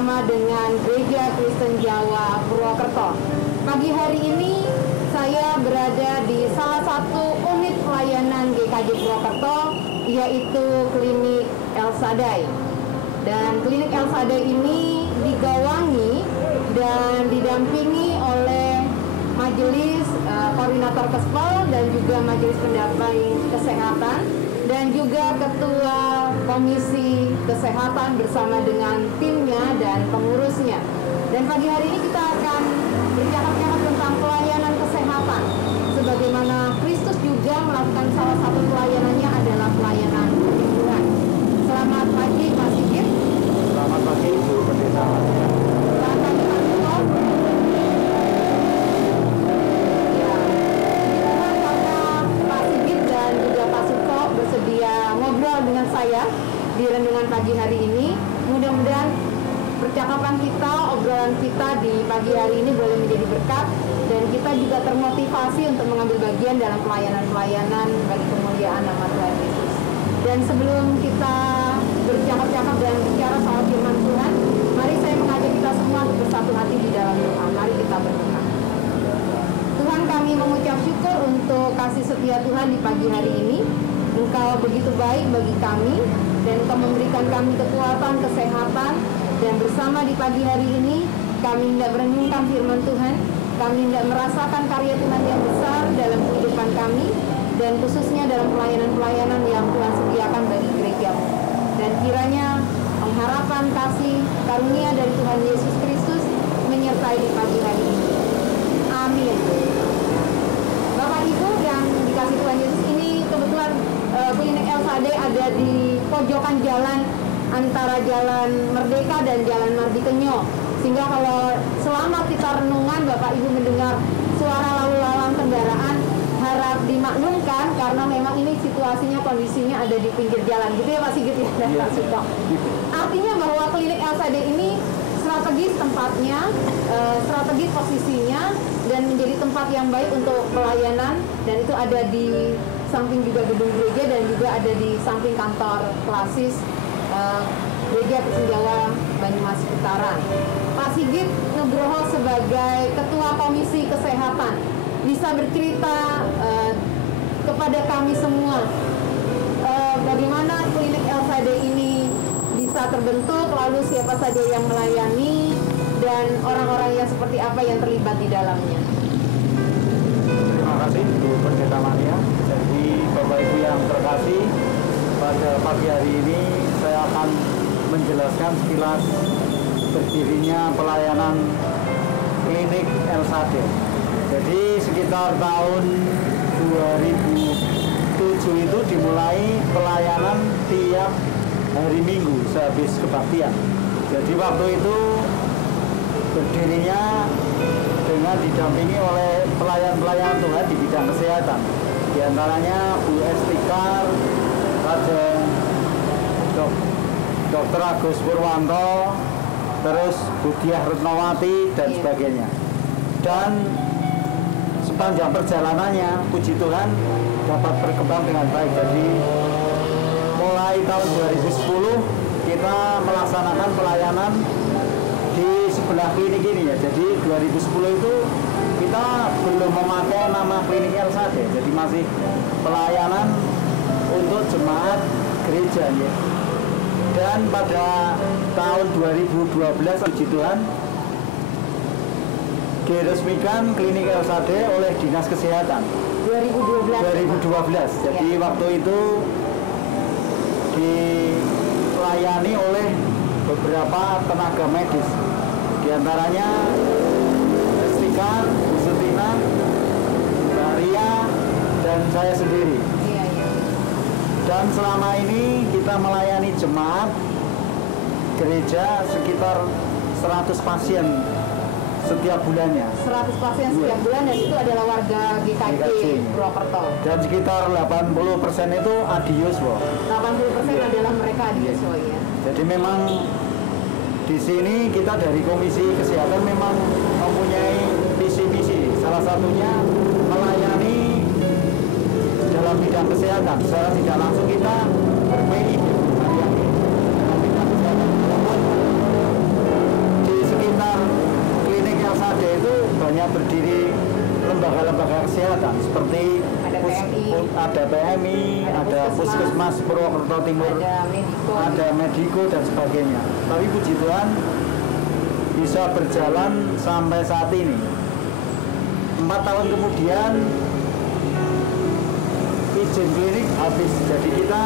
bersama dengan Gereja Kristen Jawa Purwokerto. Pagi hari ini saya berada di salah satu unit pelayanan GKJ Purwokerto, yaitu Klinik El Shaddai. Dan Klinik El Shaddai ini digawangi dan didampingi oleh Majelis Koordinator Kespol dan juga Majelis Pendamping Kesehatan dan juga Ketua Komisi Kesehatan bersama dengan timnya dan pengurusnya. Dan pagi hari ini kita akan bercakap-cakap tentang pelayanan kesehatan. Sebagaimana Kristus juga melakukan salah satu pelayanannya adalah pelayanan penyembuhan. Selamat pagi Mas Sigit. Selamat pagi Ibu Pendeta. Selamat pagi Pak Suko. Ya, karena Pak Sigit dan juga Pak Suko bersedia ngobrol dengan saya di renungan pagi hari ini. Mudah-mudahan percakapan kita, obrolan kita di pagi hari ini boleh menjadi berkat dan kita juga termotivasi untuk mengambil bagian dalam pelayanan-pelayanan bagi kemuliaan nama Tuhan Yesus. Dan sebelum kita bercakap-cakap dan bicara soal firman Tuhan, mari saya mengajak kita semua untuk bersatu hati di dalam doa. Mari kita berdoa. Tuhan, kami mengucap syukur untuk kasih setia Tuhan di pagi hari ini. Engkau begitu baik bagi kami dan Engkau memberikan kami kekuatan, kesehatan. Dan bersama di pagi hari ini, kami hendak merenungkan firman Tuhan, kami hendak merasakan karya Tuhan yang besar dalam kehidupan kami, dan khususnya dalam pelayanan-pelayanan yang Tuhan sediakan bagi gereja-Mu. Dan kiranya pengharapan kasih karunia dari Tuhan Yesus Kristus menyertai di pagi hari ini. Amin. Bapak Ibu yang dikasih Tuhan Yesus, ini kebetulan Klinik El Shaddai ada di pojokan jalan antara Jalan Merdeka dan Jalan Mardikenyo, sehingga kalau selama kita renungan Bapak Ibu mendengar suara lalu lalang kendaraan, harap dimaklumkan karena memang ini situasinya, kondisinya ada di pinggir jalan gitu ya Pak Sigit ya, dan Pak Suko. Artinya bahwa Klinik El Shaddai ini strategis tempatnya, strategis posisinya, dan menjadi tempat yang baik untuk pelayanan, dan itu ada di samping juga gedung gereja dan juga ada di samping kantor klasis Gereja Kristen Jawa Banyumas Utara. Pak Sigit Nugroho sebagai Ketua Komisi Kesehatan bisa bercerita kepada kami semua bagaimana Klinik El Shaddai ini bisa terbentuk, lalu siapa saja yang melayani dan orang-orang yang seperti apa yang terlibat di dalamnya. Terima kasih Ibu Pendeta Mania. Jadi Bapak Ibu yang terkasih, pada pagi hari ini saya akan menjelaskan sekilas berdirinya pelayanan Klinik El Shaddai. Jadi sekitar tahun 2007 itu dimulai pelayanan tiap hari Minggu sehabis kebaktian. Jadi waktu itu berdirinya dengan didampingi oleh pelayan-pelayan Tuhan di bidang kesehatan. Di antaranya Bu Estikar, Dr. Agus Purwanto, terus Bu Diah Retnowati dan sebagainya. Dan sepanjang perjalanannya, puji Tuhan dapat berkembang dengan baik. Jadi mulai tahun 2010 kita melaksanakan pelayanan di sebelah klinik ini ya. Jadi 2010 itu kita belum memakai nama Klinik El Shaddai, jadi masih pelayanan untuk jemaat gereja ya. Dan pada tahun 2012 puji Tuhan diresmikan Klinik El Shaddai oleh Dinas Kesehatan 2012. Jadi ya, waktu itu dilayani oleh beberapa tenaga medis, diantaranya Estikar, Bu Sutina, Mbak Ria, dan saya sendiri. Dan selama ini kita melayani jemaat gereja sekitar 100 pasien setiap bulannya. 100 pasien setiap bulan, dan itu adalah warga GKJ Purwokerto. Dan sekitar 80% itu adius loh. 80% adalah mereka adius loh ya. Jadi memang di sini kita dari Komisi Kesehatan memang mempunyai visi-misi. Salah satunya melayani dalam bidang kesehatan. Secara tidak langsung kita bermain dalam bidang kesehatan. banyak berdiri lembaga-lembaga kesehatan seperti ada PMI, ada Puskesmas Purwokerto Timur, ada Mediko dan sebagainya. Tapi puji Tuhan bisa berjalan sampai saat ini. 4 tahun kemudian izin klinik habis, jadi kita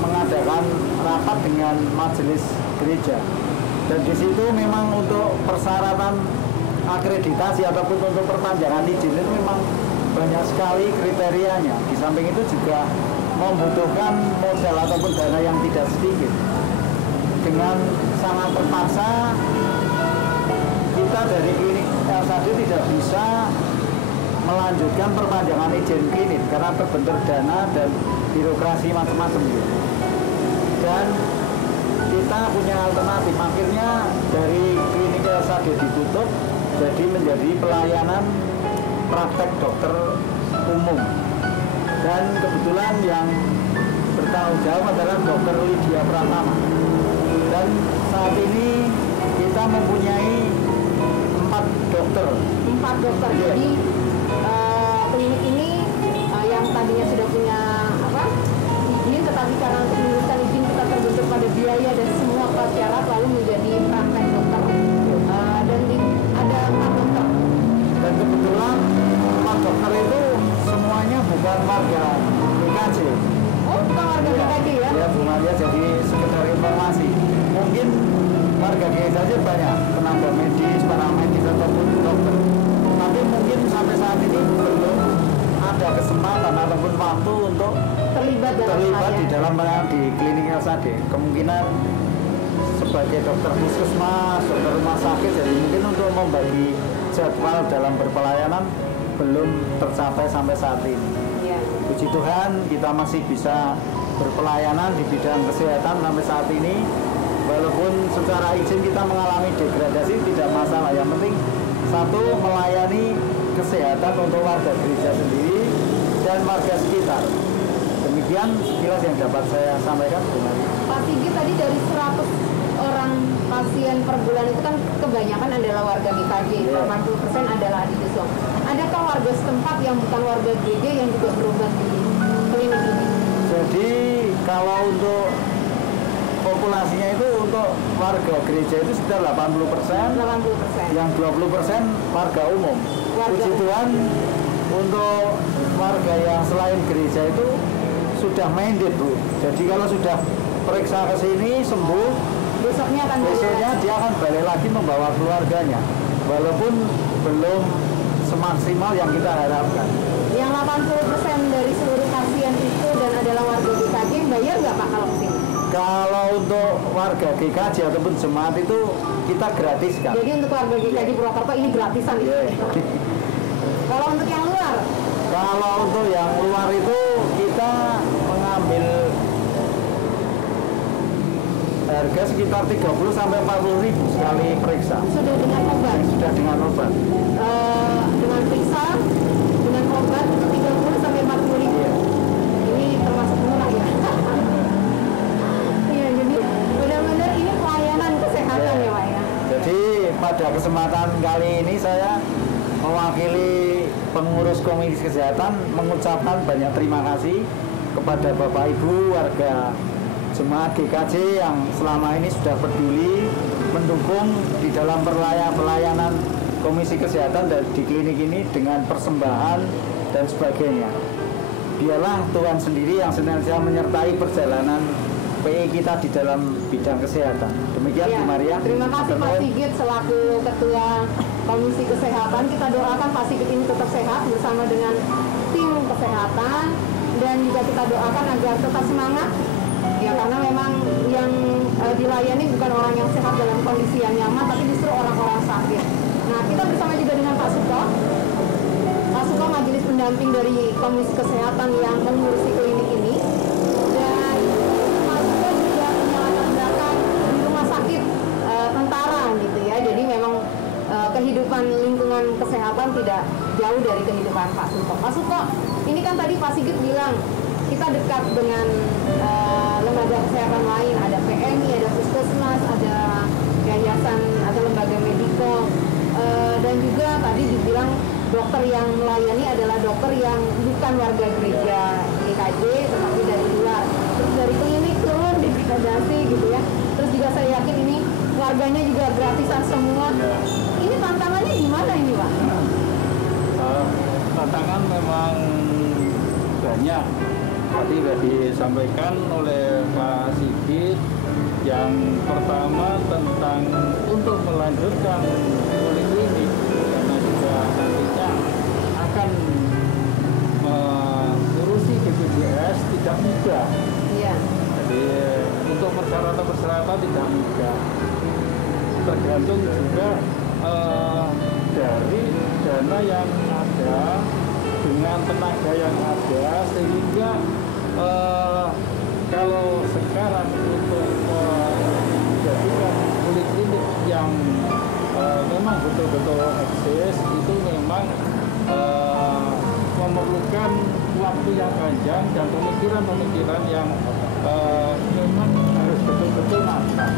mengadakan rapat dengan majelis gereja. Dan di situ memang untuk persyaratan akreditasi ataupun untuk perpanjangan izin itu memang banyak sekali kriterianya. Di samping itu juga membutuhkan modal ataupun dana yang tidak sedikit. Dengan sangat terpaksa kita dari klinik LSAD tidak bisa melanjutkan perpanjangan izin klinik karena terbentur dana dan birokrasi macam-macam. Dan kita punya alternatif, akhirnya dari klinik LSAD ditutup jadi menjadi pelayanan praktek dokter umum. Dan kebetulan yang bertanggung jawab adalah Dr. Lydia Pratama. Dan saat ini kita mempunyai 4 dokter. 4 dokter. Yeah. Jadi klinik ini yang tadinya sudah punya izin, tetapi karena untuk meneruskan izin kita terbentur pada biaya dan semua prasyarat lalu menjadi praktek dokter. Dan ada 4 dokter. Dan kebetulan 4 dokter itu semuanya bukan warga GKJ. Oh, bukan warga GKJ ya? Ya, bukan, ya, jadi sekedar informasi. Mungkin warga GKJ banyak tenaga medis, paramedis ataupun dokter. Tapi mungkin sampai saat ini belum ada kesempatan ataupun waktu untuk terlibat di dalam di klinik LSAD. Kemungkinan sebagai dokter puskesmas, dokter rumah sakit, jadi mungkin untuk membagi jadwal dalam berpelayanan belum tercapai sampai saat ini. Ya. Puji Tuhan kita masih bisa berpelayanan di bidang kesehatan sampai saat ini. Walaupun secara izin kita mengalami degradasi tidak masalah. Yang penting satu, melayani kesehatan untuk warga gereja sendiri dan warga sekitar. Demikian sekilas yang dapat saya sampaikan. Pak Sigit, tadi dari 100 orang pasien per bulan itu kan kebanyakan adalah warga GKJ, 80% adalah Adi Jusung. Adakah warga setempat yang bukan warga gereja yang juga berobat di klinik ini? Jadi kalau untuk populasinya itu untuk warga gereja itu sekitar 80%, 80%. yang 20% warga umum. Puji Tuhan untuk warga yang selain gereja itu sudah mandate, Bu. Jadi kalau sudah periksa ke sini sembuh, besoknya dia akan balik lagi membawa keluarganya, walaupun belum semaksimal yang kita harapkan. Yang 80% dari seluruh pasien itu dan adalah warga GKJ, bayar nggak Pak kalau kesini? Kalau untuk warga GKJ ataupun jemaat itu kita gratiskan. Jadi untuk warga GKJ Purwokerto ini gratisan itu. Kalau untuk yang luar? Kalau untuk yang luar itu kita mengambil harga sekitar 30 sampai 40 ribu sekali periksa. Sudah dengan obat? Sudah dengan obat. Dengan periksa, dengan obat itu 30 sampai 40 ribu. Iya. Ini termasuk murah ya. Iya, jadi benar-benar ini pelayanan kesehatan ya Pak ya. Jadi pada kesempatan kali ini saya mewakili pengurus komisi kesehatan mengucapkan banyak terima kasih kepada Bapak Ibu warga jemaat GKJ yang selama ini sudah peduli mendukung di dalam pelayanan komisi kesehatan dan di klinik ini dengan persembahan dan sebagainya. Biarlah Tuhan sendiri yang senantiasa menyertai perjalanan PI kita di dalam bidang kesehatan. Demikian Bu Maria. Terima kasih Pak Sigit selaku Ketua Komisi Kesehatan. Kita doakan Pak Sigit ini tetap sehat bersama dengan tim kesehatan dan juga kita doakan agar tetap semangat. Ya karena memang yang dilayani bukan orang yang sehat dalam kondisi yang nyaman, tapi justru orang-orang sakit. Nah kita bersama juga dengan Pak Suko. Pak Suko majelis pendamping dari Komisi Kesehatan yang mengurusi klinik ini. Dan Pak Suko juga punya latar belakang di rumah sakit tentara gitu ya. Jadi memang kehidupan lingkungan kesehatan tidak jauh dari kehidupan Pak Suko. Pak Suko, ini kan tadi Pak Sigit bilang kita dekat dengan lembaga kesehatan lain, ada PMI, ada Puskesmas, ada yayasan atau lembaga Mediko, dan juga tadi tadi dibilang dokter yang melayani adalah dokter yang bukan warga gereja GKJ tetapi dari luar, terus dari klinik turun degradasi gitu ya. Terus juga saya yakin ini warganya juga gratisan semua. Ini tantangannya gimana ini Pak? Tantangan memang banyak. Tadi sudah disampaikan oleh Pak Sigit. Yang pertama tentang untuk melanjutkan poliklinik, karena juga nantinya akan mengurusi BPJS tidak mudah. Iya. Jadi untuk persyaratan tidak mudah. Tergantung juga dari dana yang ada dengan tenaga yang ada, sehingga kalau sekarang untuk menjadikan poliklinik yang memang betul-betul eksis itu memang memerlukan waktu yang panjang dan pemikiran-pemikiran yang memang harus betul-betul matang.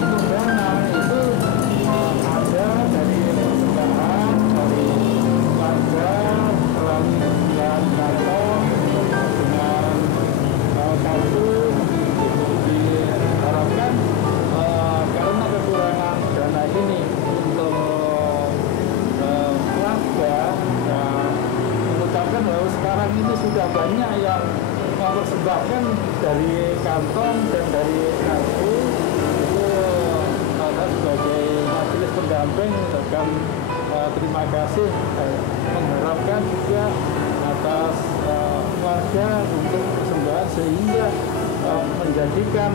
Untuk dana itu ada dari persembahan dari warga melalui pembiayaan kantor dengan kartu. Itu diharapkan karena kekurangan dana ini untuk warga, ya, mengucapkan bahwa sekarang ini sudah banyak yang mempersembahkan dari kantong dan dari kartu. Itu sebagai majelis pendamping akan terima kasih, mengharapkan juga atas warga untuk persembahan sehingga menjadikan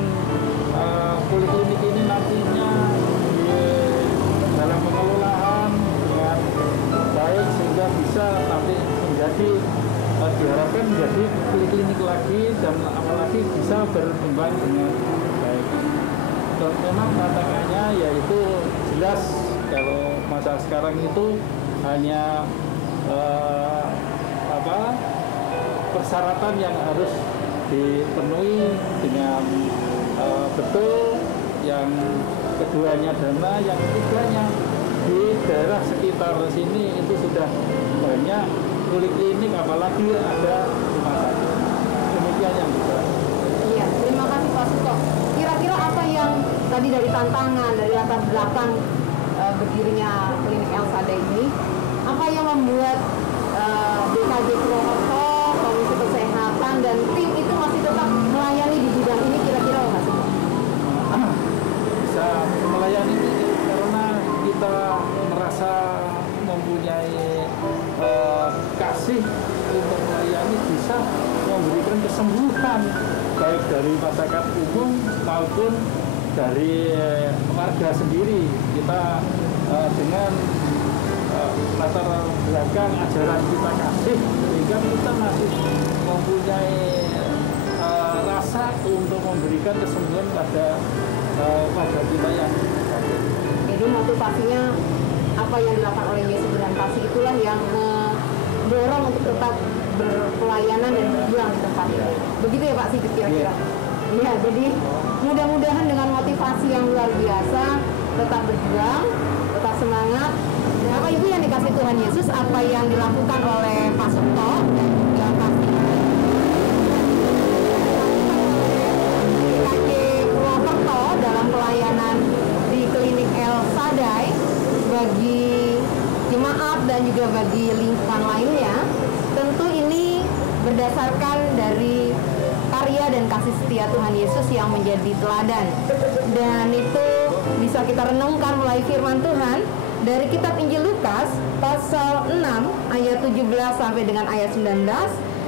poliklinik ini nantinya dalam pengelolaan dengan baik sehingga bisa nanti menjadi diharapkan menjadi poliklinik lagi dan apalagi bisa berkembang dengan baik. Dan memang tantangannya yaitu jelas kalau masa sekarang itu hanya persyaratan yang harus dipenuhi dengan betul, yang keduanya dana, yang ketiganya di daerah sekitar sini itu sudah banyak poliklinik, apalagi ada rumah sakit. Demikian yang bisa. Iya, terima kasih Pak Suko. Kira-kira apa yang tadi dari tantangan, dari latar belakang berdirinya klinik El Shaddai ini, apa yang membuat DKJ Purwokerto, Komisi Kesehatan dan tim itu masih tetap melayani di bidang ini, kira-kira Pak Suko? Bisa melayani ini karena kita merasa mempunyai kasih untuk melayani, bisa memberikan kesembuhan baik dari masyarakat umum maupun dari warga sendiri. Kita dengan latar belakang ajaran kita kasih, sehingga kita masih mempunyai rasa untuk memberikan kesembuhan pada warga kita yang sakit. Jadi motivasinya apa yang dilakukan oleh Yesus dan Kasih itulah yang mendorong untuk tetap berpelayanan dan berjuang di tempat ini. Begitu ya Pak Sigit kira-kira? Iya, jadi mudah-mudahan dengan motivasi yang luar biasa, tetap berjuang, tetap semangat. Bapak Ibu yang dikasih Tuhan Yesus, apa yang dilakukan oleh Pak Suko dan juga Kasih DKJ Purwokerto dalam pelayanan di klinik El Shaddai bagi jemaat dan juga bagi lingkungan lainnya, tentu ini berdasarkan dari karya dan kasih setia Tuhan Yesus yang menjadi teladan. Dan itu bisa kita renungkan melalui firman Tuhan dari kitab Injil Lukas pasal 6 ayat 17 sampai dengan ayat 19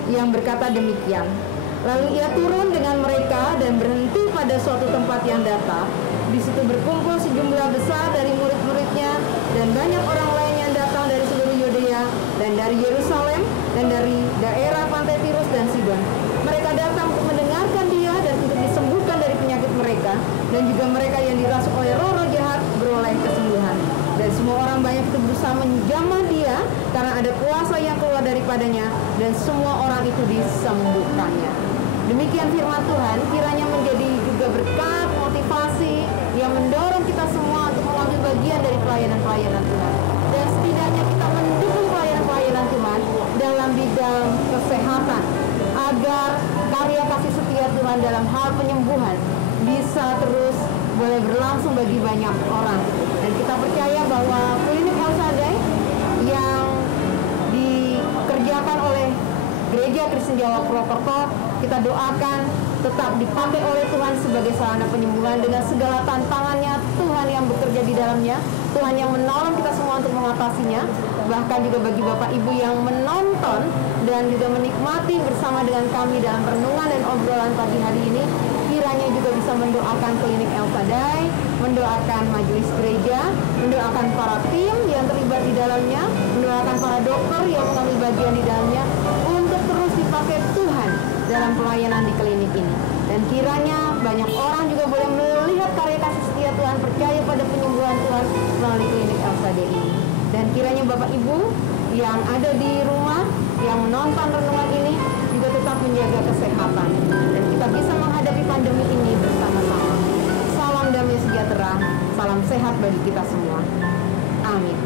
yang berkata demikian. Lalu ia turun dengan mereka dan berhenti pada suatu tempat yang datar. Di situ berkumpul sejumlah besar dari murid-muridnya dan banyak orang lain yang datang dari seluruh Yudea dan dari Yerusalem dan dari daerah pantai Tirus dan Sidon. Mereka datang untuk mendengarkan dia dan untuk disembuhkan dari penyakit mereka, dan juga mereka yang dirasuk oleh roh-roh jahat beroleh kesembuhan. Dan semua orang banyak itu berusaha menjamah dia karena ada kuasa yang keluar daripadanya, dan semua orang itu disembuhkannya. Demikian firman Tuhan, kiranya menjadi juga berkat, motivasi yang mendorong kita semua untuk mengambil bagian dari pelayanan-pelayanan Tuhan. Tuhan dalam hal penyembuhan bisa terus boleh berlangsung bagi banyak orang. Dan kita percaya bahwa klinik El Shaddai yang dikerjakan oleh Gereja Kristen Jawa Purwokerto, kita doakan tetap dipakai oleh Tuhan sebagai sarana penyembuhan dengan segala tantangannya, Tuhan yang bekerja di dalamnya, Tuhan yang menolong kita semua untuk mengatasinya. Bahkan juga bagi Bapak Ibu yang menonton dan juga menikmati bersama dengan kami dalam renungan dan obrolan pagi hari ini, kiranya juga bisa mendoakan klinik El Shaddai, mendoakan majelis gereja, mendoakan para tim yang terlibat di dalamnya, mendoakan para dokter yang mengambil bagian di dalamnya untuk terus dipakai Tuhan dalam pelayanan di klinik ini. Dan kiranya banyak orang juga boleh melihat karya kasih setia Tuhan, percaya pada penyembuhan Tuhan melalui klinik El Shaddai ini. Dan kiranya Bapak Ibu yang ada di rumah, yang menonton renungan ini juga tetap menjaga kesehatan, dan kita bisa menghadapi pandemi ini bersama-sama. Salam damai sejahtera, salam sehat bagi kita semua. Amin.